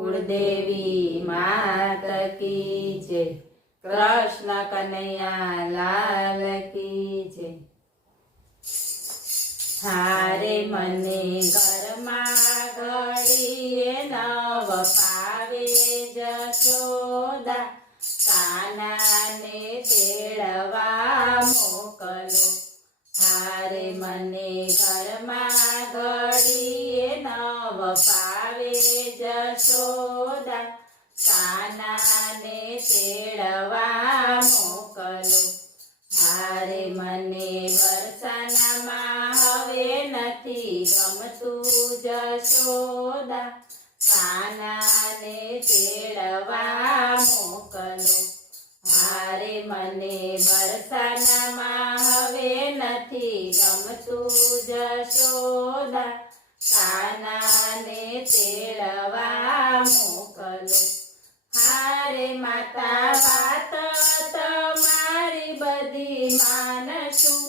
कुलदेवी मात की जय। कृष्ण कन्हैया लाल की जय। हारे मने घरमा घड़ीए नव पावे जशोदा, कानाने तेड़वा मोकलो। हारे मने घरमा घड़ीए नव पावे जशोदा, कानाने तेड़वा मोकलो। हारे मने वरसानामां हवे नथी गमतुं जशोदा, कानाने तेड़वा मोकलो। हारे मने वरसानामां हवे नथी गमतुं जशोदा, कानाने तेड़वा मोकलो। हारे माता वात तमारी बधी मानशुं,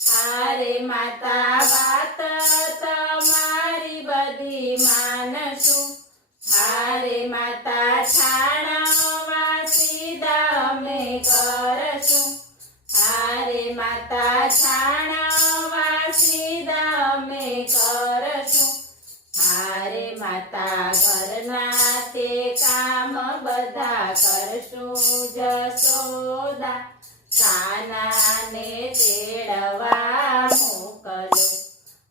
हारे माता वात तमारी बधी मानशुं। हारे माता छाणवा सीधा अमे करशुं, हारे माता छाणवा सीधा अमे करशुं। हारे माता घरना ते काम बधा करशुं जशोदा, कानाने तेड़वा मोकलो।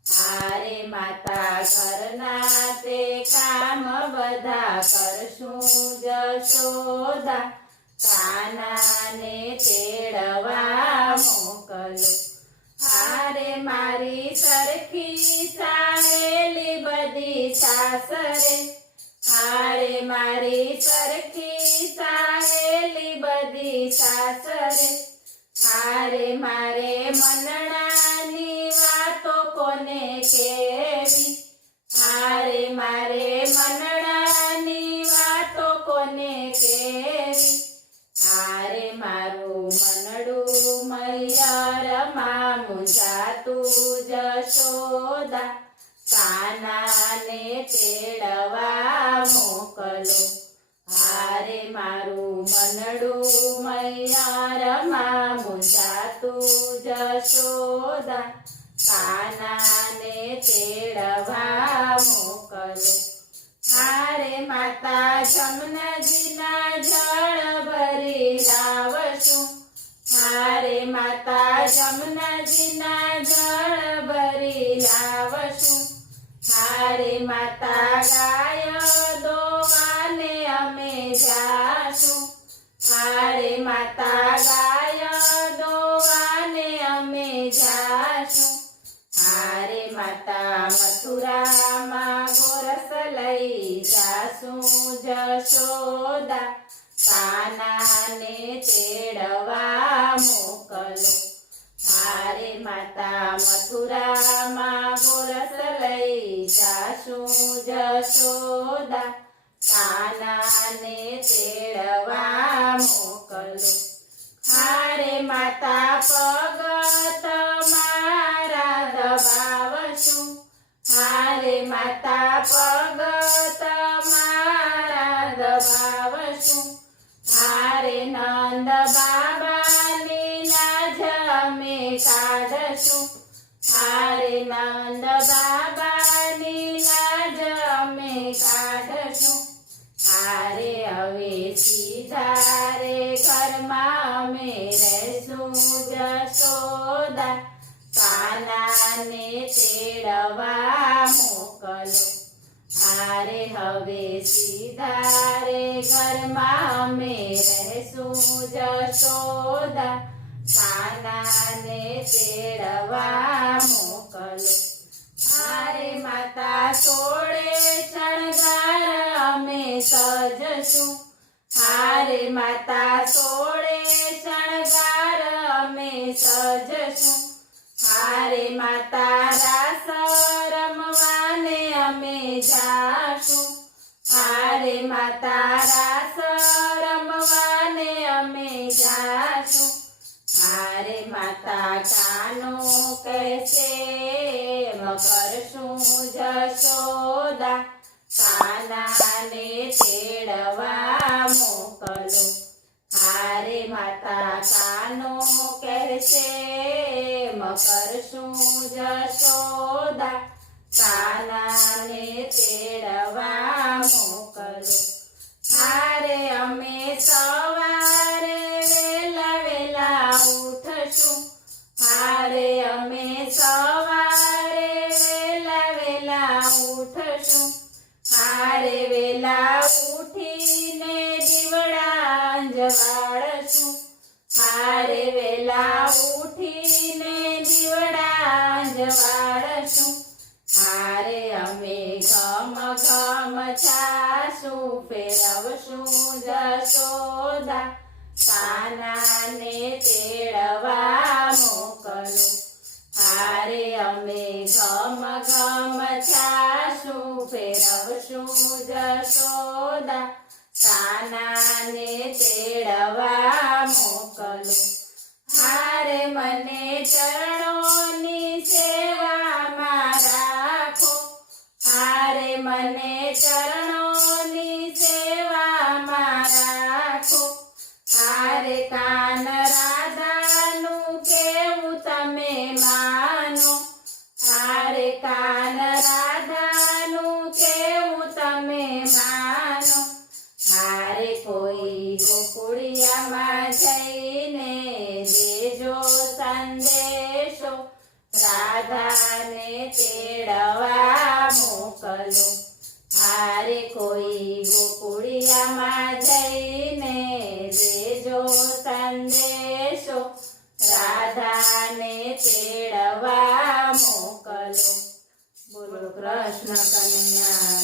हारे माता घरना ते काम बधा करशुं जशोदा, कानाने तेड़वा मोकलो। हारे मारी सरखी सहेली बधी सासरे, हारे मारी सरखी सहेली बधी सासरे। हारे मारे मनडानी वातो कोने केवी, हारे मारे मनडानी वातो कोने केवी। हारे मारू मनडू मैयारमा मुंजातुं जशोदा, कानाने तेड़वा मोकलो। हारे मारू मनडू मैयारमा मुंजातुं जशोदा, कानाने तेड़वा मोकलो। हारे माता जमनाजीना जळ भरी लावशुं, हारे माता जमनाजीना जळ भरी लावशुं। हारे माता गाय दोवाने अमे जाशुं, हारे माता गाय दोवाने अमे जाशुं। हारे माता मथुरामां गोरस लई जाशुं जशोदा, कानाने तेड़वा मोकलो। हारे माता मथुरामां गोरस लई जाशुं जशोदा, कानाने तेड़वा मोकलो। हारे माता पग तमारा दबावशुं, हारे माता पग तमारा दबावशुं। हारे नंद बाबानी लाज अमे काढशुं, हारे नंद बाबानी लाज अमे काढशुं। हारे हवे सीधा रे घरमां अमे रहेशुं जशोदा, कानाने तेड़वा मोकलो। हारे हवे सीधा रे घरमां अमे रहेशुं जशोदा, कानाने तेड़वा मोकलो। हारे माता सोळे शणगार अमे सजशुं, हारे माता सोळे शणगार अमे सजशुं। हारे माता रास रमवाने अमे जाशुं, हारे माता रास रमवाने अमे जाशुं। हारे माता कानो कैसे करशुं जशोदा, काना રાધાને તેડવા મોકલો. હારે માતા કાનો કહેશે કરશું જશોદા, કાનાને તેડવા મોકલો. હારે અમે સવારે વેલા વેલા ઉઠશું, હારે અમે સવારે વેલા વેલા ઉઠશું. હારે વેલા ઉઠીને દીવડા અંજવાળશું, હારે વેલા ઉઠીને દીવડા અંજવાળશું. હારે અમે ઘમ ઘમ છાસુ ફેરવશું જશોદા, કાનાને તેડવા મોકલો. હારે અમે ઘમ ઘમ છાસુ ફેરવશું જશોદા, કાનાને તેડવા મોકલો. હારે મને ચરણોની સેવામાં રાખો, હારે મને ચરણોની સેવામાં રાખો. હારે કાન રાધાનું કેવું તમે માનો, હારે કાન રાધાનું કેવું તમે માનો. હારે કોઈ ગોકુળિયામાં જઈને દેજો સંદેશો, રાધાને તેડવા મોકલો. હારે કોઈ ગોકુળિયામાં જઈને દેજો સંદેશો, રાધાને તેડવા મોકલો. બોલો કૃષ્ણ કનૈયા